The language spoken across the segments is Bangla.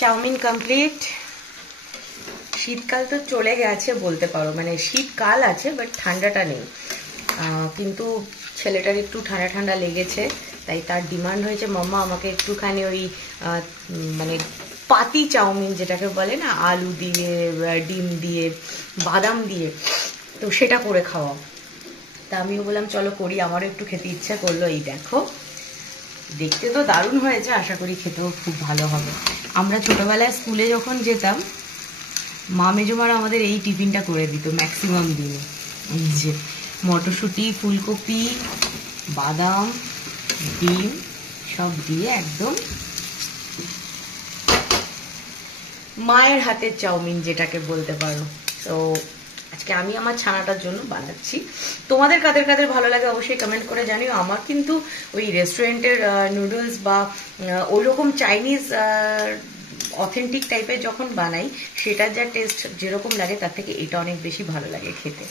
Chowmein complete. শীতকাল তো চলে গেছে বলতে পারো, মানে শীতকাল আছে বাট ঠান্ডাটা নেই। কিন্তু ছেলেটার একটু ঠান্ডা ঠান্ডা লেগেছে, তাই তার ডিমান্ড হয়েছে মাম্মা আমাকে একটুখানি ওই মানে পাতি চাউমিন যেটাকে বলে না, আলু দিয়ে ডিম দিয়ে বাদাম দিয়ে, তো সেটা করে খাওয়া। তা আমিও বললাম চলো করি, আমারও একটু খেতে ইচ্ছা করলো। এই দেখো, দেখতে তো দারুণ হয়েছে, আশা করি খেতেও খুব ভালো হবে। আমরা ছোটবেলায় স্কুলে যখন যেতাম, মা মেজমারা আমাদের এই টিফিনটা করে দিত ম্যাক্সিমাম দিনে। এই যে মটরশুঁটি, ফুলকপি, বাদাম, ডিম সব দিয়ে একদম মায়ের হাতের চাউমিন যেটাকে বলতে পারো। তো আজকে আমি আমার ছানাটার জন্য বানাচ্ছি। তোমাদের কাদের কাদের ভালো লাগে অবশ্যই কমেন্ট করে জানিও। আমার কিন্তু ওই রেস্টুরেন্টের নুডলস বা ওইরকম চাইনিজ অথেন্টিক টাইপের যখন বানাই, সেটার যা টেস্ট যেরকম লাগে তার থেকে এটা অনেক বেশি ভালো লাগে খেতে।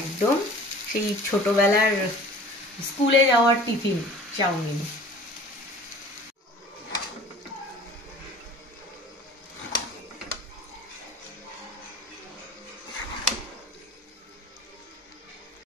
একদম সেই ছোটবেলার স্কুলে যাওয়ার টিফিন চাউমিন।